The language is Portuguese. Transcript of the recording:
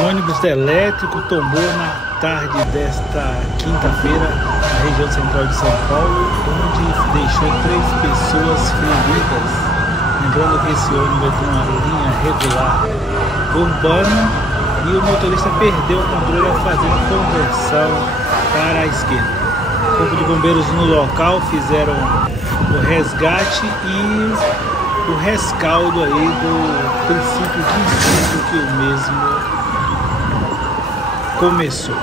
Um ônibus elétrico tombou na tarde desta quinta-feira na região central de São Paulo, onde deixou 3 pessoas feridas. Lembrando que esse ônibus é de uma linha regular urbana e o motorista perdeu o controle ao fazer conversão para a esquerda. O corpo de bombeiros no local fizeram o resgate e o rescaldo aí do princípio de incêndio que o mesmo começou.